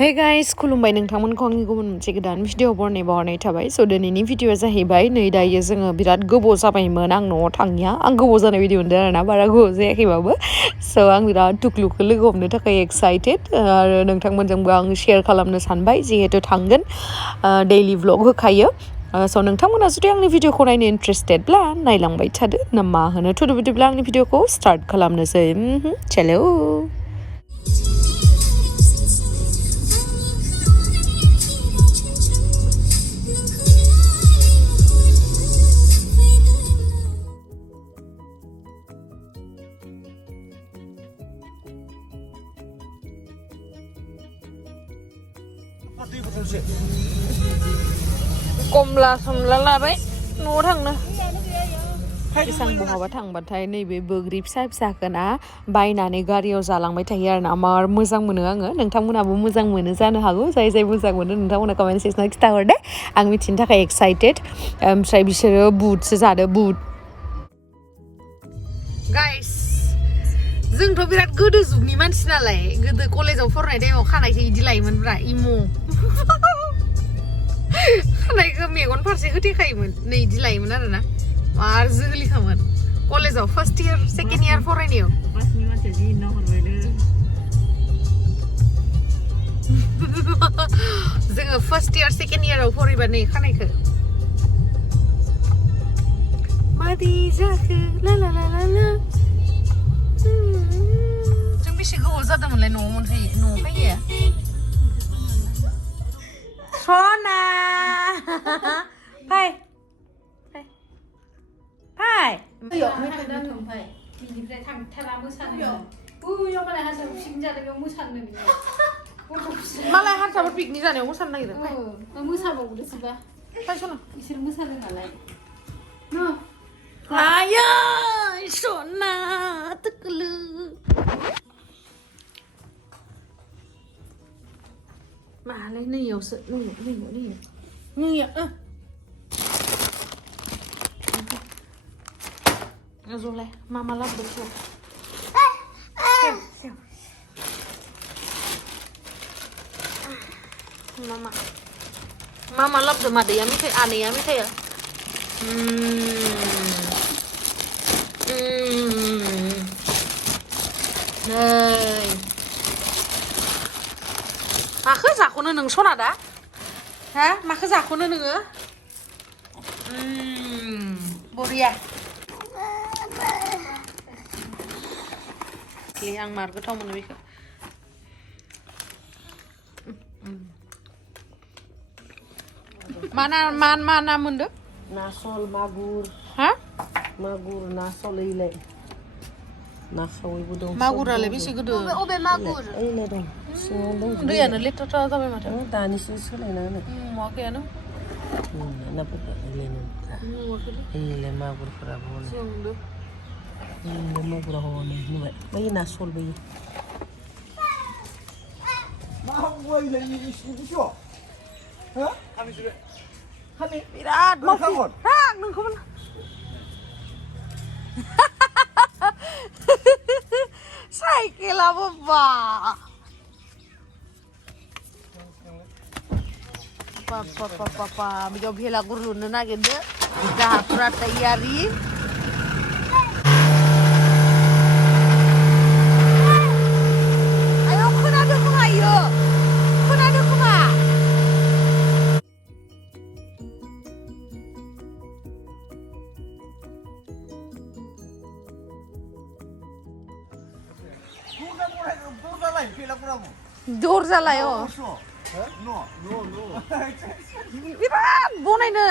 Hey guys, खुलुमबाय नोंथांमोनखौ आंनि गुबुन मोनसे गोदान भिडिअ बरनाय थाबाय स' दिनैनि भिडिअआ जाहैबाय नै दायो जोङो बिराद गोबाव जाबायमोन आं न'आव थाङिया आं गोबाव जानाय बायदि मोनदों आरोना बारा गोबाव जायाखैबाबो स' आं बिराद टुकलुखौ लोगो हमनो थाखाय एक्साइटेड आरो नोंथांमोनजोंबो आं शेयार खालामनो सानबाय जिहेतु थांगोन डेइलि व्लग होखायो स' नोंथांमोना जुदि आंनि भिडिअखौ नायनो इन्ट्रेस्टेडब्ला नायलांबाय थादो ना मा होनो थुदो बिदिब्ला आंनि भिडिअखौ स्टार्ट खालामनोसै चलो कमला समला लाबाय न'आव थांनो बेसां बहाबा थांबाथाय नैबे बोग्रि फिसा फिसाखौना बायनानै गारियाव जालांबाय थायो आरोना मार मोजां मोनो आङो नोंथांमोनाबो मोजां मोनो जानो हागौ जाय जाय मोजां मोनो नोंथांमोना कमेन्ट सेक्सनाव खिथाहरदे आं मिथिनो थाखाय एक्साइटेड ओमफ्राय बिसोरो बुटसो जादो बुट गाइस जोंथ' बिराद गोदो जुगनि मानसि नालाय गोदो कलेजाव फरायनाय टाइमाव खानायखौ इदि लायोमोनब्रा इमो खानायखौ मेगन फारसे होथेखायोमोन नै इदि लायोमोन आरोना मार जोगलिखामोन कलेजाव फार्स्ट इयार सेकेन्ड इयार फरायनायाव क्लासनि मानसिया जि नाहरबायदो जोङो फार्स्ट इयार सेकेन्ड इयाराव फरायबा नै खानायखौ मादि जाखो ला ला ला ला ला जों बेसे गोबाव जादोंमोनलाय न'आव फैयो सना फाय फाय बिनिफ्राय थांथारा मोसानो बैयाव मालाय हारसा पिकनिक जादों बेयाव मोसानो मालाय हारसाफोर पिकनिक जानायाव मोसानो नागिरदों मोसाबावदोसोबा फाय सना बिसोर मोसादों नालाय आयै सना तकलु मालाय नैयावसो नैयाव जलाय मामा लाबोदों मामा लाबोदों मादैया मेथाइ आनैया मेथाइया नै माखो जाख'नो नों सना दा हा माखो जाख'नो नोङो बरिया आं मार गोथाव मोनो बेखौ मा ना मोनदो नासल मागुर हा मागुर नासल इलाय ना खावैबो दं मागुरालाय बेसे गोदो अबे मागुर ओइलाय दं सिङाव दं दैयानो लेथ्रा जाबाय माथो दानिसो सोलायना होनो नुवाखैयानो नाफोरखौ ओइलाय मागुरफोराबो जोंदो मागुरा हनै नुबाय बै नासल बैयो बिराद मावखि थां नोंखौबो साइकेलाबो बा बिदियाव भेलागुर लुनो नागिरदो जाहाफोरा तैयारि आयौ खोनादों खोमा इयो खोनादों खोमा दर जालाय बिराद बनायनो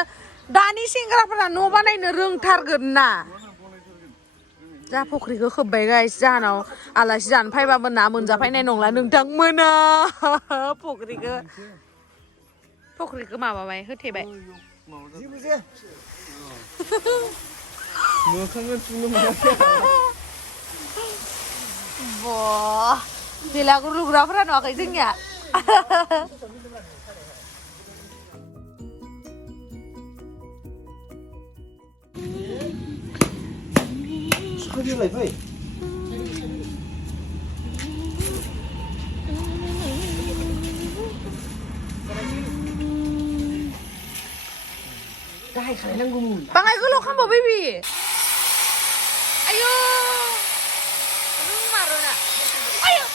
दानि सेंग्राफोरा न' बानायनो रोंथारगोन ना जा फख्रिखौ खोब्बाय गाइस जाहानाव आलासि जानो फैबाबो ना मोनजाफैनाय नंला नोंथांमोना फख्रिखौ माबाबाय होथेबाय भेलागुर लुग्राफोरा नुवाखै जोंनिया Fai. खायनांगौमोन बाङाय गोलाव खालामबा बेबि आयौ रोंमारोना आयौ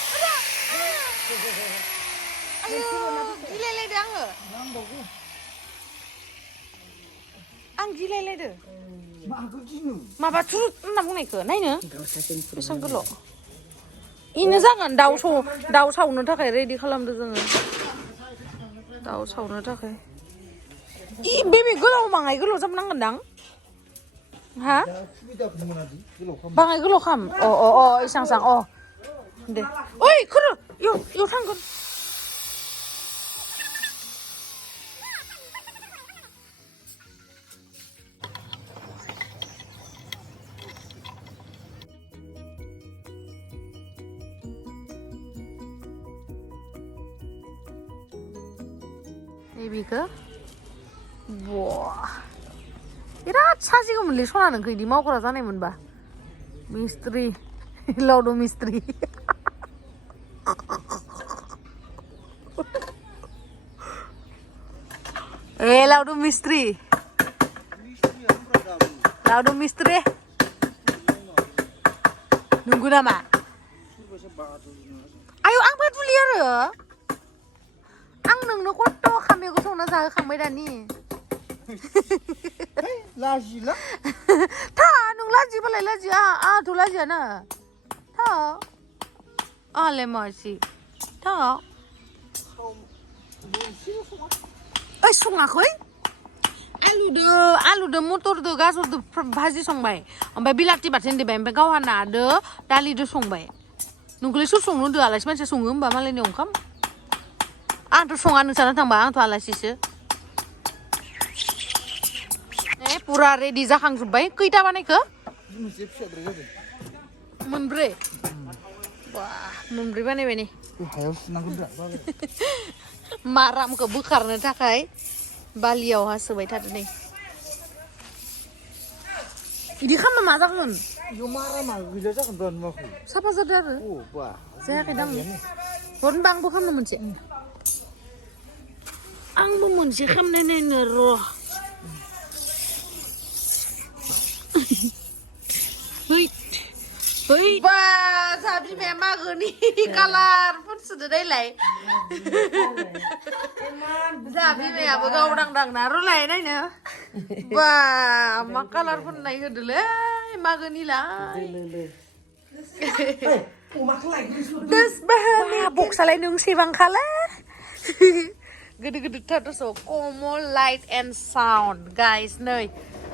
आयौ गिलायलायदो आं गिलायलायदो माबा थुरुट होनना बुंनायखौ नायनो बेसेबां गोलाव इनो जागोन दाउ सावनो थाखाय रेडि खालामदो जोङो दाउ सावनो थाखाय बेबि गोलाव बाङाय गोलाव जाबनांगोन दां हा बाङाय गोलाव खाम अ इसां सां अ दे ओइ खोरो इयाव थांगोन बेबिखौ बिराद साजिगौमोनलै सना नोंखौ इदि मावग्रा जानायमोनबा मिस्ट्रि लावदु मिस्ट्रि लावदु मिस्ट्रि नंगौ नामा आयौ आं बादुलि आरो आं नोंनो खथ' खामैखौ संना जाहोखांबाय दानि लाजिला था नों लाजिबालाय लाजिया आंहाथ' लाजियाना था आंहालाय मासि था ओइ सङाखै आलुदो मटरदो गाजरदो भाजि संबाय ओमफ्राय बिलाथि बाथोन देबाय ओमफ्राय गावहा नादो दालिदो संबाय नोंखौलाय सोर संनो होदो आलासि मानसिया सङो होमबा मालायनि ओंखाम आंथ' सङा नोंसानो थांबा आंथ' आलासिसो पुरा रेडि जाखांजोब्बाय खैथा बानायखो मोनब्रै मोनब्रै बानायबाय नै हायाव सुनांगौ मारामखौ बोखारनो थाखाय बालियाव हासोबाय थादो नै बिदि खालामबा मा जागोन मारामा गैला जागोन दा नुवाखै साफा जादो आरो जायाखै दां हरनोबा आंबो खालामनो मोनसे आंबो मोनसे खालामनाय नायनो र' बा जा बिमाया मागोनि कालार फुनसुदो नायलाय जा बिमायाबो गावदांदां ना र'लाय नायनो बा मा कालार फुननाय होदोलै मागोनिलाय बक्सालाय नों सेबांखालै गोदो थारसो कमल लाइट एन्ड साउन्ड गाइस नै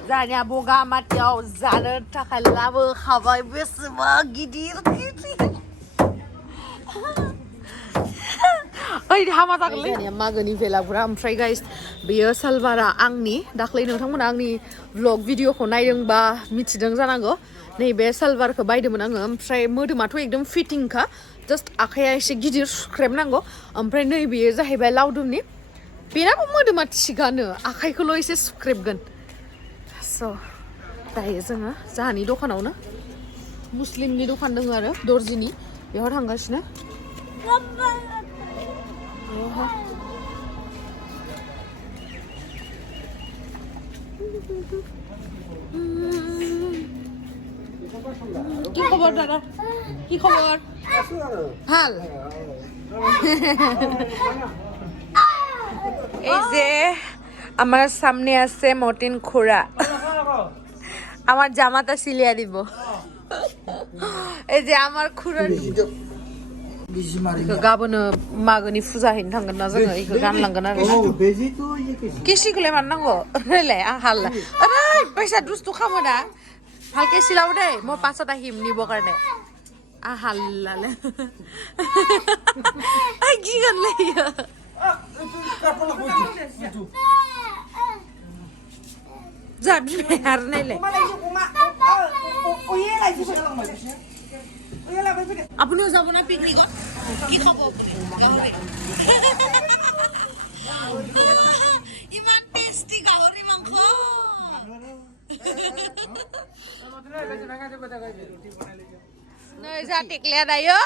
जानिया बगामाथियाव जानो थाखाय लाबोखाबाय बेसेबा गिदिर ओइ हामा जागोनलै जानिया मागोनि बेलागुरा ओमफ्राय गाइस बेयो सालवारा आंनि दाख्लै नोंथांमोना आंनि व्लग भिडिअखौ नायदोंबा मिथिदों जानांगौ नैबे सालवारखौ बायदोंमोन आङो ओमफ्राय मोदोमाथ' एकदम फिटिंखा जास्ट आखाइया एसे गिदिर सुख्रेबनांगौ ओमफ्राय नैबेयो जाहैबाय लावदुमनि बेनाबो मोदोमा थिगानो आखाइखौल' एसे सुख्रेबगोन स' दायो जोङो जाहानि दखानावनो मुस्लिमनि दखान दङ आरो दर्जिनि बेयाव थांगासिनो কি খবর দাদা কি খবর ভাল এই যে আমার সামনে আছে মতিন খুড়া আমার জামাটা সিলিয়া দিব এই যে আমার খুড়া गाबोनो मागोनि फुजा हैनो थांगोन ना जोङो इखौ गानलांगोन आरो केसिखौलाय मानो नांगौ ओरैलाय आं हाल्ला ओरैबायसा दुस्थु खामो ना ভালকে চিলাও দেই মই পাছত আহিম নিব কাৰণে আহাল্লালে আই কি গানলে যা বিমে আর নাইলে আপুনিও যাব না পিকনিকত কি খাব ইমান টেস্টি গাহৰি মাংস नै जा टेकलिया दायो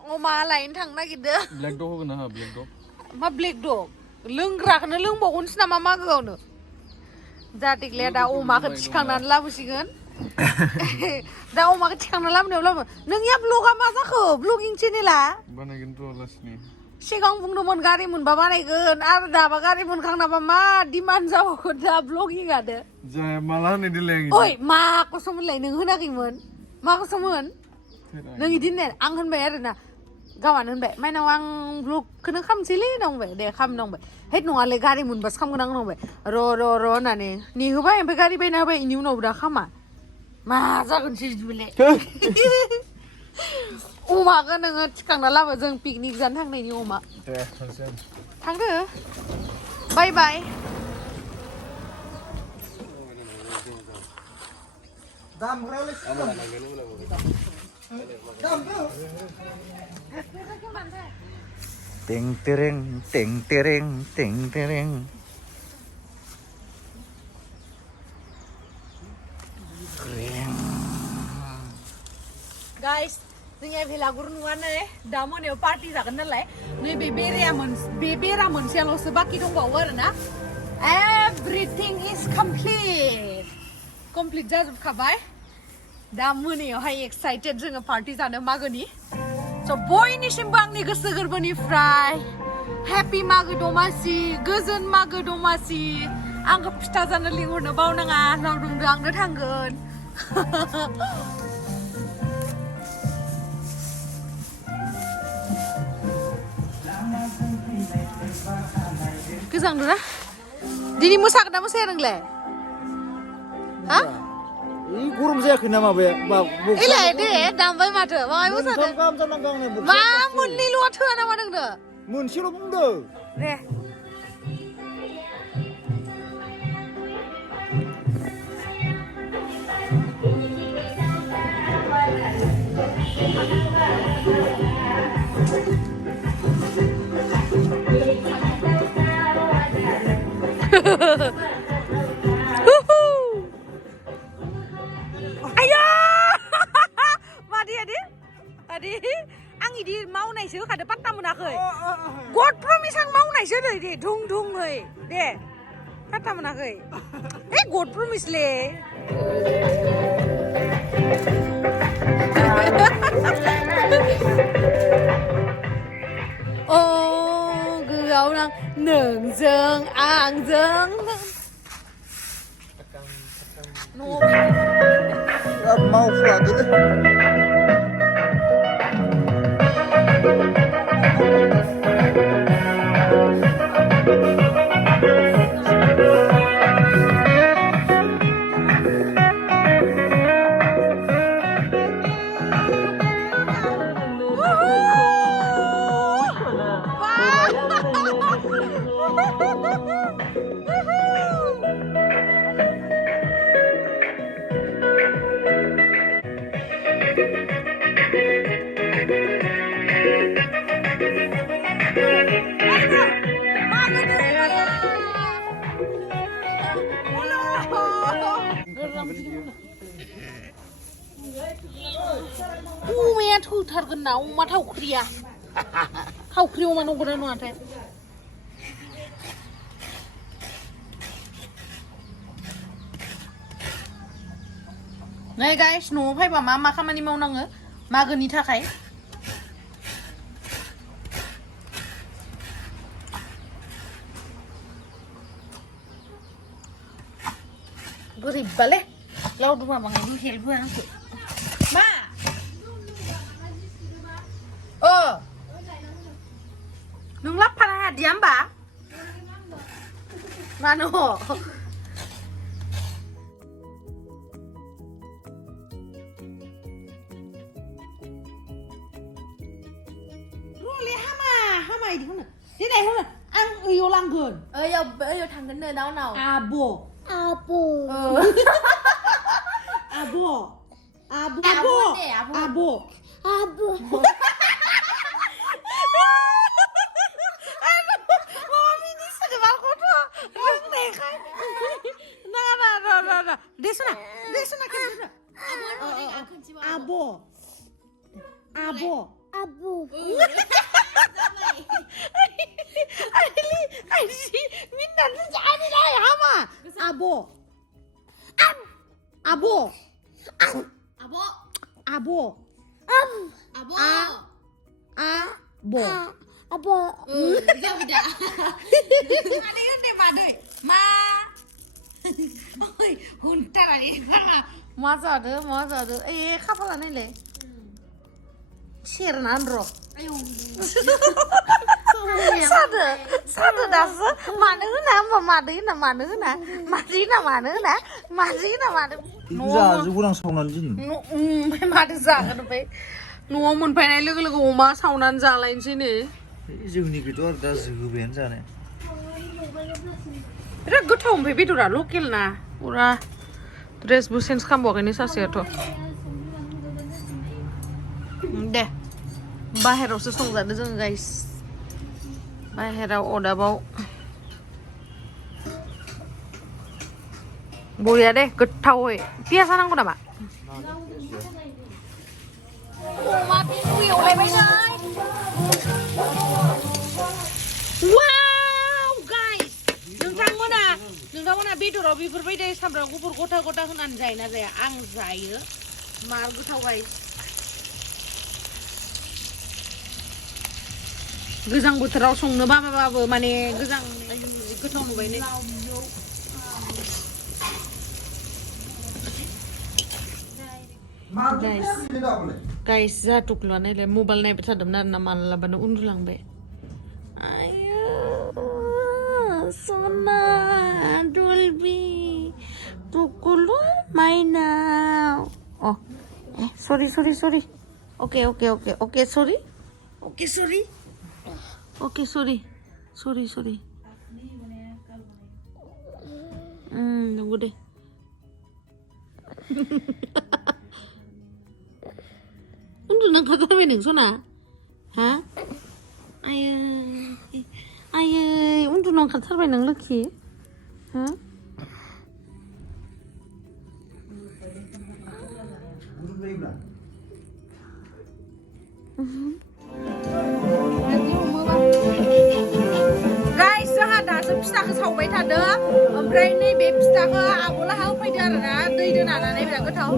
अमा लायनो थांनो नागिरदो ब्लेक डग होगोन ना ब्लेक डग मा ब्लेक डग लोंग्राखौनो लोंबावगोनसो नामा मागोआवनो जा टिक्लिया दा अमाखौ थिखांनानै लाबोसिगोन दा अमाखौ थिखांनानै लाबोनायाव नोंनिया ब्लगा मा जाखो ब्लगिं चेनेला बानायगोनथ' लासैनो सिगां बुंदोंमोन गारि मोनबा बानायगोन आरो दाबा गारि मोनखांनाबा मा डिमान्ड जाबावगोन दा ब्लगिंआनो जाया माला होनाय देलाय आं ओइ मा कसममोनलाय नों होनाखैमोन मा कसममोन नों इदि होननाय आं होनबाय आरोना गावानो होनबाय माइनाव आं ब्लगखौनो खालामसैलै होनबाय दे खालामनांबाय हेद नङालै गारि मोनबासो खामगोन आं होनबाय र' होननानै नेहोबाय ओमफ्राय गारि बायना होबाय इनि उनावबो दा खामा मा जागोनसै बिदिबालाय अमाखौ नोङो थिखांना लाबो जों पिकनिक जानो थांनायनि अमा दे थांसै थांदो बाय बाय दामग्रायालाय Teng tereng, teng tereng, teng tereng. Guys, जोंनिया भेलागुर नुवानो दा मोनायाव पार्टि जागोन नालाय नैबे बेरा मोनसेल'सो बाखि दंबावो आरोना एभ्रिथिं इज कमप्लिट जाजोबखाबाय दा मोनायावहाय एक्साइटेड जोङो पार्टि जानो मागोनि स' बयनिसिमबो आंनि गोसो गोरबोनिफ्राय हेपि मागो दमासि गोजोन मागो दमासि आंखौ फिथा जानो लिंहरनो बावनाङा लावदुमदो आंनो थांगोन गोजांदों ना दिनै मोसागोन ना मोसाया नोंलाय हा गरम जायाखै ना माबाया इलाय दे दामबाय माथो माबाय मोसादों मा मोननैल' थोआ नामा नोंनो मोनसेल' बुंदों दे ayo madi आं इदि मावनायसो होखादो पात्ता मोनाखै गड प्रमिस आं मावनायसो नै दे धुं धुंहै दे पात्ता मोनाखै ए गड प्रमिसले अ गोआव नां नोंजों आंजों मावफ्लादोलै अमाया थौथारगोन ना अमा थावख्रिया थावख्रि अमा नंगौना नङाथाय नै गाइस न'आव फैबा मा खामानि मावनाङो मागोनि थाखाय गोरिबबालै लावदुमा बाङायबो हेल्प होआ आंखौ मा नों लाबफानो हादिया होमबा मानो रले हामा इदिखौनो देनाय होनो आं ओइयाव लांगोन ओइयाव थांगोन नो दा उनाव आब' Abo. Abo. Abo. Abo. Abo. Abo. Udah udah. Ada yang nih madai. Ma. Oi, huntar ali. Masa ada. Kapal aneh le. Share nandro. Ayo. Sada dasa. Mana na. 이자 누구랑 사오는지. Bai madu zagan bai. Nua moनफैनाय लोगो लोगो अमा सावनानै जालायनोसै ने. जोंनिखैथ' आरो दा जोबायानो जानाय. बिराद गोथाव ओमफ्राय बेदरा लकेल ना. पुरा ड्रेसबो चेन्ज खालामबावाखैनो सासेयाथ'. दे. बाहेरावसो संजादो जों गाइस. बाहेराव अदाबाव. बरिया दे गोथावै. पियाज नांगौ नामा? अमा बिबु एवलायबाय नै. वाव गाइस. नोंथांमोना बेदराव बेफोरबायदि सामब्राम गुफुर गथा गथा होनानै जायो ना जाया? आं जायो. मार गोथाव गाइस. गोजां बोथोराव संनो बाबाबो माने गोजां गोथाव नुबाय ने. गाइस जाथुक्लुआ नायलाय मबाइल नायबाय थादोंमोन आरो ना मालाबानो उन्दुलांबाय. आयो सना डलबी टुकुलु माइनाव. सरि. ओके सरि. नंगौ दे. उन्दुनो ओंखारथारबाय नों सना? हा? आयै उन्दुनो ओंखारथारबाय नों लोखि? हा? गाइस जोंहा दासो फिथाखौ सावबाय थादों. ओमफ्राय नैबे फिथाखौ आब'लाहा होफैदो आरोना दै दोनानै बिराद गोथाव.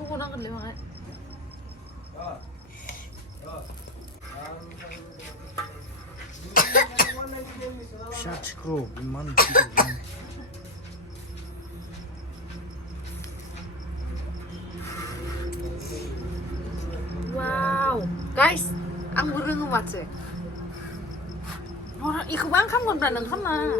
Kok nakan lima kan? 샤치크로 이만 Wow, guys, ang burung macet. Orang ikut bang kamu berenang kemana?